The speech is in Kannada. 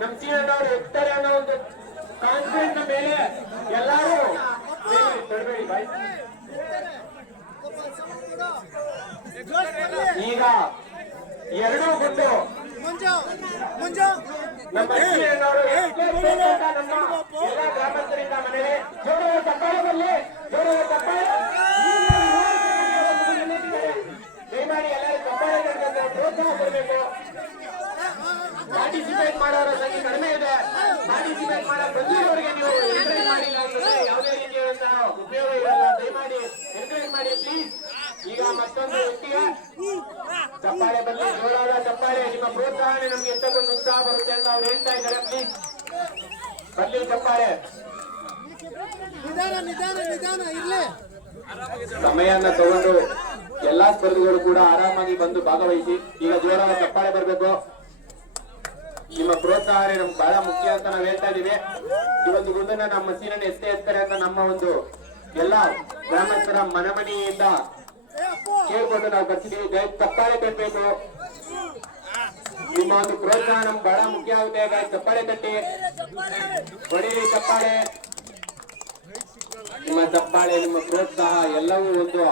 ನಮ್ಮ ಸೀನಣ್ಣವರು ಇರ್ತಾರೆ ಅನ್ನೋ ಒಂದು ಕಾನ್ಫಿಡೆನ್ಸ್ ಮೇಲೆ ಎಲ್ಲರೂ ತಡಬೇಡಿ ಬಾಯ್. ಈಗ ಎರಡೂ ಗುಟ್ಟು ನಮ್ಮ ಸೀನಣ್ಣವರು ಎಲ್ಲ ಗ್ರಾಮಸ್ಥರಿಂದ ಮನೆಗೆ ಜೋಡದ ತಪ್ಪಾಳೆ ಬರಲಿ, ಜೋಡದ ತಪ್ಪಾಳೆ ದಯಮಾಡಿ ಎಲ್ಲರೂ ತಪ್ಪಾಳೆ ಪ್ರೋತ್ಸಾಹ ಕೊಡಬೇಕು. ಪಾರ್ಟಿಸಿಪೇಟ್ ಮಾಡೋರ ಸಂಖ್ಯೆ ಕಡಿಮೆ ಇದೆ. ಪಾರ್ಟಿಸಿಪೇಟ್ ಮಾಡೋ ಪ್ರತಿಯೊಬ್ಬರಿಗೆ ನೀವು ಎನ್ಕರೇಜ್ ಮಾಡಿಲ್ಲ ಅಂದ್ರೆ ಯಾವುದೇ ರೀತಿಯಾದಂತಹ ಉಪಯೋಗ ಇರಲ್ಲ. ದಯಮಾಡಿ ಎನ್ಕರೇಜ್ ಮಾಡಿ ಪ್ಲೀಸ್. ಈಗ ಮತ್ತೊಂದು ವ್ಯಕ್ತಿಗೆ ಚಪ್ಪಾಳೆ ಬರಲಿ, ಜೋರಾದ ಚಪ್ಪಾಳೆ. ನಿಮ್ಮ ಪ್ರೋತ್ಸಾಹನೆ ನಮ್ಗೆ ಎಷ್ಟೊಂದು ಉತ್ಸಾಹ ಬರುತ್ತೆ ಅಂತ ಅವ್ರು ಹೇಳ್ತಾ ಇದ್ದಾರೆ. ಪ್ಲೀಸ್ ಬರ್ಲಿ ಚಪ್ಪಾಳೆ. ಸಮಯನ್ನ ತಗೊಂಡು ಎಲ್ಲಾ ಸ್ಪರ್ಧಿಗಳು ಕೂಡ ಆರಾಮಾಗಿ ಬಂದು ಭಾಗವಹಿಸಿ. ಈಗ ಜೋರಾದ ಚಪ್ಪಾಳೆ ಬರಬೇಕು. ನಿಮ್ಮ ಪ್ರೋತ್ಸಾಹನೆ ನಮ್ಗೆ ಬಹಳ ಮುಖ್ಯ ಅಂತ ನಾವು ಹೇಳ್ತಾ ಇದೀವಿ. ಈ ಒಂದು ಗುಂಡನ್ನ ನಮ್ಮ ಸೀನನ್ನ ಎತ್ತಾರೆ ಅಂತ ನಮ್ಮ ಒಂದು ಎಲ್ಲಾ ಗ್ರಾಮಸ್ಥರ ಮನಮನೆಯಿಂದ ಕೇಳ್ಕೊಂಡು ನಾವು ಬರ್ತಿದೀವಿ. ಗಾಯ ಚಪ್ಪಾಳೆ ತಟ್ಟಬೇಕು. ನಿಮ್ಮ ಒಂದು ಪ್ರೋತ್ಸಾಹ ನಮ್ಗೆ ಬಹಳ ಮುಖ್ಯ ಆಗುತ್ತೆ. ಗಾಯ ಚಪ್ಪಾಳೆ ತಟ್ಟಿ ಹೊಡೀರಿ ಚಪ್ಪಾಳೆ. ನಿಮ್ಮ ಚಪ್ಪಾಳೆ, ನಿಮ್ಮ ಪ್ರೋತ್ಸಾಹ ಎಲ್ಲವೂ ಒಂದು